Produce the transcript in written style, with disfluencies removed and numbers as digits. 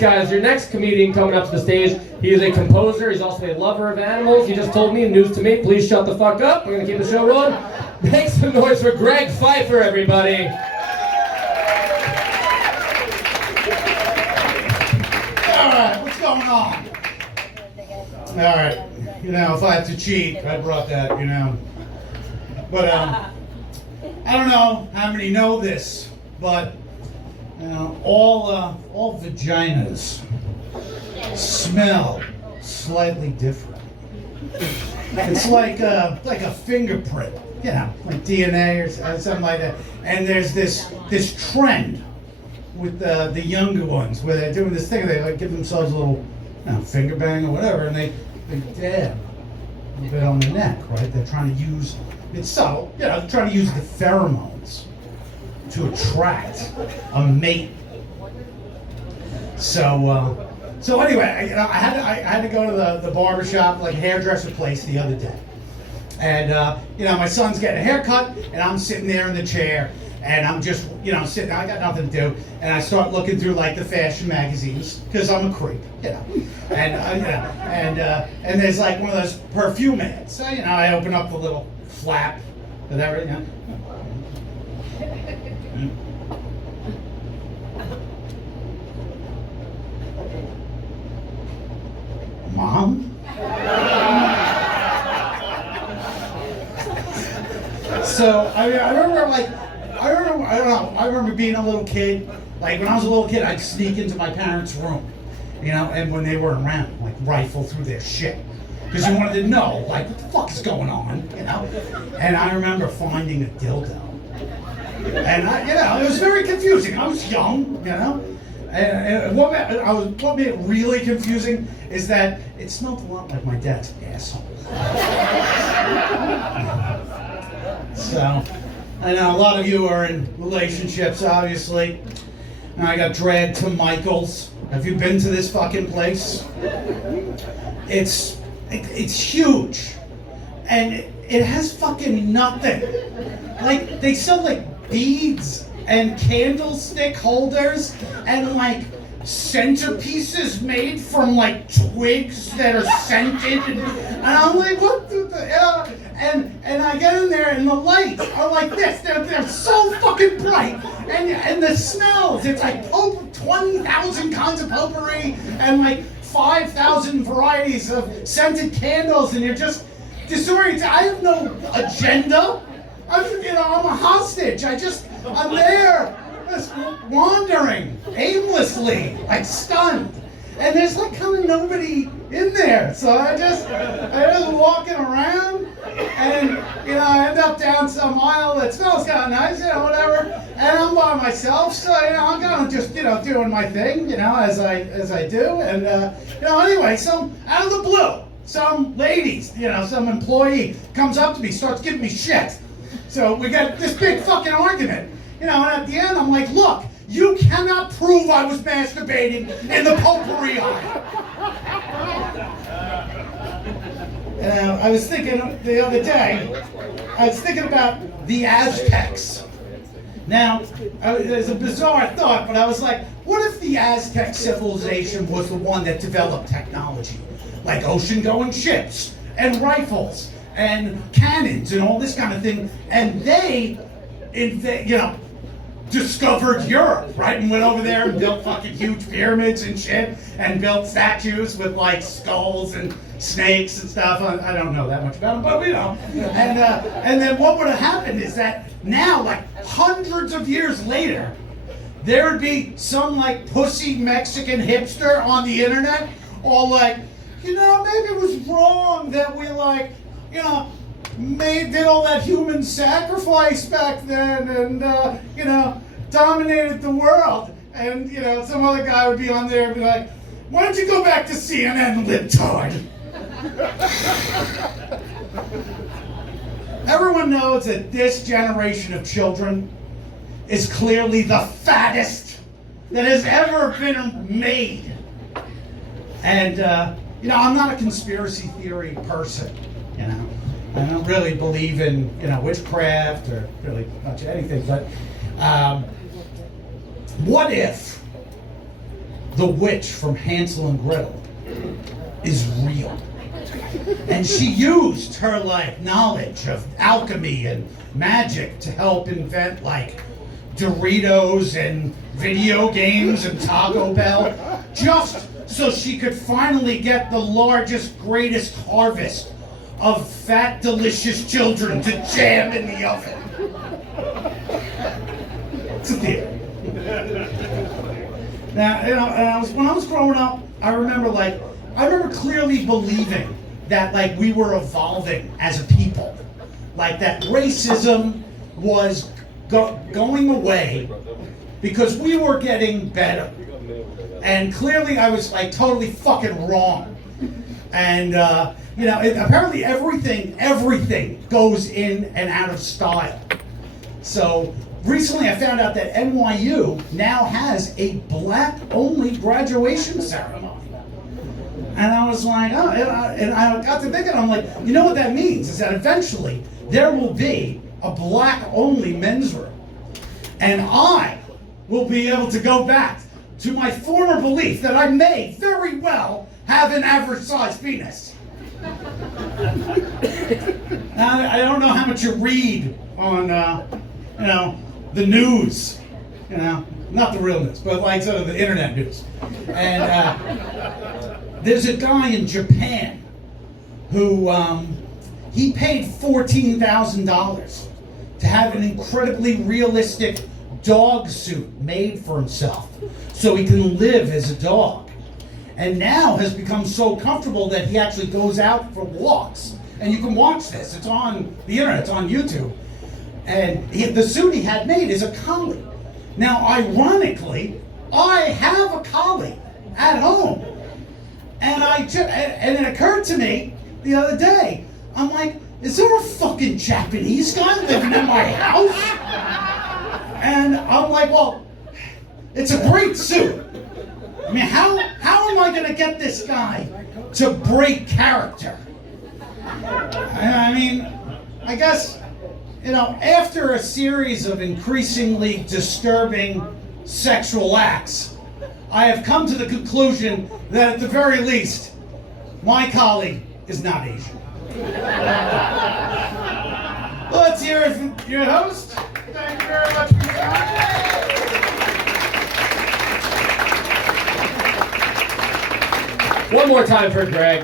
Guys, your next comedian coming up to the stage, he is a composer, he's also a lover of animals. He just told me, news to me, please shut the fuck up. We're gonna keep the show rolling. Make some noise for Greg Pfeiffer, everybody. Alright, what's going on? Alright, if I have to cheat, I brought that, But, I don't know how many know this, but all vaginas smell slightly different. It's like a fingerprint, like DNA or something like that. And there's this trend with the younger ones where they're doing this thing. They like give themselves a little finger bang or whatever, and they dab a little bit on the neck, right? They're trying to use it's subtle, they're trying to use the pheromones to attract a mate. So anyway, I had to go to the barber shop, like hairdresser place, the other day, and my son's getting a haircut, and I'm sitting there in the chair, and I'm just sitting. I got nothing to do, and I start looking through like the fashion magazines because I'm a creep, and there's like one of those perfume ads. So I open up the little flap, whatever, Mom? So I remember being a little kid. Like when I was a little kid, I'd sneak into my parents' room, and when they weren't around, like rifle through their shit. Because you wanted to know, like, what the fuck is going on, And I remember finding a dildo. And it was very confusing. I was young, And what made it really confusing is that it smelled a lot like my dad's asshole. So, I know a lot of you are in relationships, obviously. And I got dragged to Michael's. Have you been to this fucking place? It's huge. And it has fucking nothing. Like, they sell like beads and candlestick holders and like centerpieces made from like twigs that are scented, and I'm like, what the hell? And I get in there and the lights are like this. They're so fucking bright, and the smells. It's like 20,000 kinds of potpourri and like 5,000 varieties of scented candles, and you're just disoriented. I have no agenda. I'm a hostage. I'm there, just wandering aimlessly, like stunned. And there's like kind of nobody in there. So I just walking around, and I end up down some aisle that smells kind of nice, whatever. And I'm by myself, so I'm kind of just doing my thing, as I do. And anyway, some out of the blue, some ladies, some employee comes up to me, starts giving me shit. So we got this big fucking argument, and at the end I'm like, look, you cannot prove I was masturbating in the potpourri aisle. And I was thinking the other day, about the Aztecs. Now, there's a bizarre thought, but I was like, what if the Aztec civilization was the one that developed technology, like ocean-going ships and rifles and cannons and all this kind of thing, and they discovered Europe, right? And went over there and built fucking huge pyramids and shit, and built statues with like skulls and snakes and stuff. I don't know that much about them, but and then what would have happened is that now, like hundreds of years later, there would be some like pussy Mexican hipster on the internet, all like, maybe it was wrong that we did all that human sacrifice back then, and dominated the world. And some other guy would be on there and be like, why don't you go back to CNN, libtard? Everyone knows that this generation of children is clearly the fattest that has ever been made. And I'm not a conspiracy theory person, I don't really believe in, witchcraft or really much anything, but what if the witch from Hansel and Gretel is real. And she used her like knowledge of alchemy and magic to help invent like Doritos and video games and Taco Bell, just so she could finally get the largest, greatest harvest of fat, delicious children to jam in the oven. It's a theater. Now, you know, when I was growing up, I remember clearly believing that like we were evolving as a people, like that racism was going away because we were getting better, and clearly I was like totally fucking wrong. And you know, apparently everything goes in and out of style. So recently I found out that NYU now has a black-only graduation ceremony. And I was like, oh, and I got to thinking, I'm like, you know what that means? Is that eventually there will be a black-only men's room. And I will be able to go back to my former belief that I may very well have an average-sized penis. I don't know how much you read on, you know, the news, you know, not the real news, but like sort of the internet news. And there's a guy in Japan who he paid $14,000 to have an incredibly realistic dog suit made for himself so he can live as a dog. And now has become so comfortable that he actually goes out for walks. And you can watch this. It's on the internet. It's on YouTube. And the suit he had made is a collie. Now, ironically, I have a collie at home. And and it occurred to me the other day, I'm like, is there a fucking Japanese guy living in my house? And I'm like, well, it's a great suit. I mean, how am I going to get this guy to break character? I mean, I guess, you know, after a series of increasingly disturbing sexual acts, I have come to the conclusion that at the very least, my colleague is not Asian. Let's hear it from your host. Thank you very much for your time. One more time for Greg.